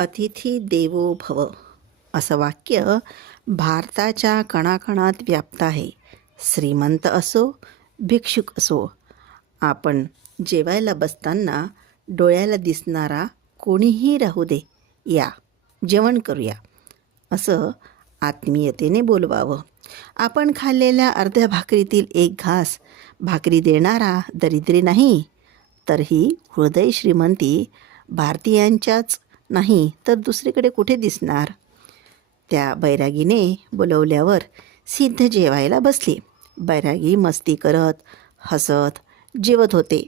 अतिथी देवो भव असं वाक्य भारताच्या कणाकणात व्याप्त आहे. श्रीमंत असो, भिक्षुक असो, आपण जेवायला बसताना डोळ्याला दिसणारा कोणीही राहू दे, या जेवण करूया असं आत्मीयतेने बोलवावं. आपण खाल्लेल्या अर्ध्या भाकरीतील एक घास भाकरी देणारा दरिद्री नाही, तर ही हृदय श्रीमंती भारतीयांच्याच नाही तर दुसरीकडे कुठे दिसणार. त्या बैरागीने बोलवल्यावर सिद्ध जेवायला बसली. बैरागी मस्ती करत हसत जेवत होते.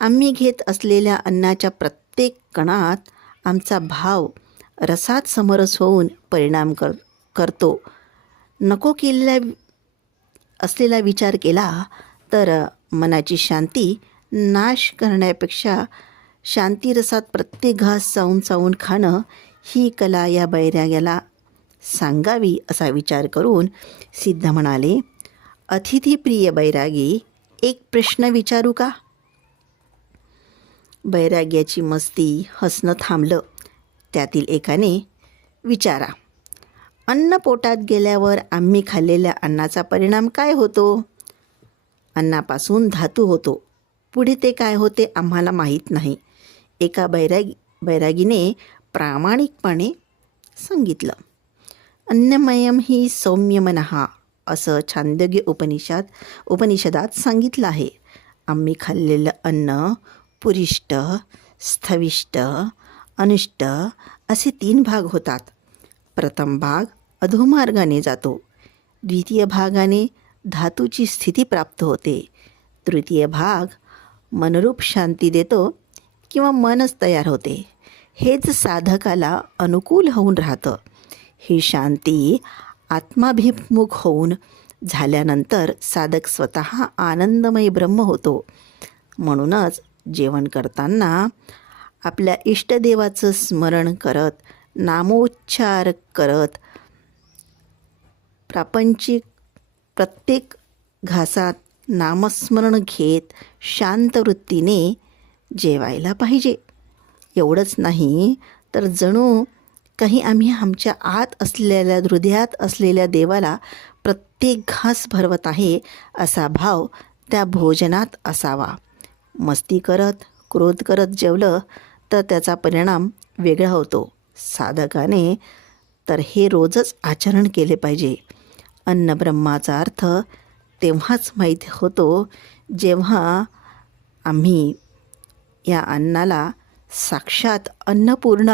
आम्ही घेत असलेल्या अन्नाच्या प्रत्येक कणात आमचा भाव रसात समरस होऊन परिणाम करतो. नको केलेला असलेला विचार केला तर मनाची शांती नाश करण्यापेक्षा शांतीरसात प्रत्येक घास चावून चावून खाणं ही कला या बैराग्याला सांगावी असा विचार करून सिद्ध म्हणाले, अतिथीप्रिय बैरागी, एक प्रश्न विचारू का? बैराग्याची मस्ती हसणं थांबलं. त्यातील एकाने, विचारा. अन्न पोटात गेल्यावर आम्ही खाल्लेल्या अन्नाचा परिणाम काय होतो? अन्नापासून धातू होतो. पुढे ते काय होते आम्हाला माहीत नाही. एका बैरागीने प्रामाणिकपणे सांगितलं. अन्नमयम ही सौम्य मनहा असं छांदोग्य उपनिषदात सांगितलं आहे. आम्ही खाल्लेलं अन्न पुरिष्ट, स्थविष्ट, अनिष्ट असे 3 भाग होतात. प्रथम भाग अधोमार्गाने जातो. द्वितीय भागाने धातूची स्थिती प्राप्त होते. तृतीय भाग मनरूप शांती देतो किंवा मनच तयार होते. हेच साधकाला अनुकूल होऊन राहतं. ही शांती आत्माभिमुख होऊन झाल्यानंतर साधक स्वतः आनंदमय ब्रह्म होतो. म्हणूनच जेवण करताना आपल्या इष्टदेवाचं स्मरण करत, नामोच्चार करत, प्रापंचिक प्रत्येक घासात नामस्मरण घेत शांत वृत्तीने जेवायला पाहिजे. एवढंच नाही तर जणू काही आम्ही आमच्या आत असलेल्या हृदयात असलेल्या देवाला प्रत्येक घास भरवत आहे असा भाव त्या भोजनात असावा. मस्ती करत क्रोध करत जेवलं तर त्याचा परिणाम वेगळा होतो. साधकाने तर हे रोजच आचरण केले पाहिजे. अन्न ब्रह्माचा अर्थ तेव्हाच माहीत होतो जेव्हा आम्ही या अन्नाला साक्षात अन्नपूर्णा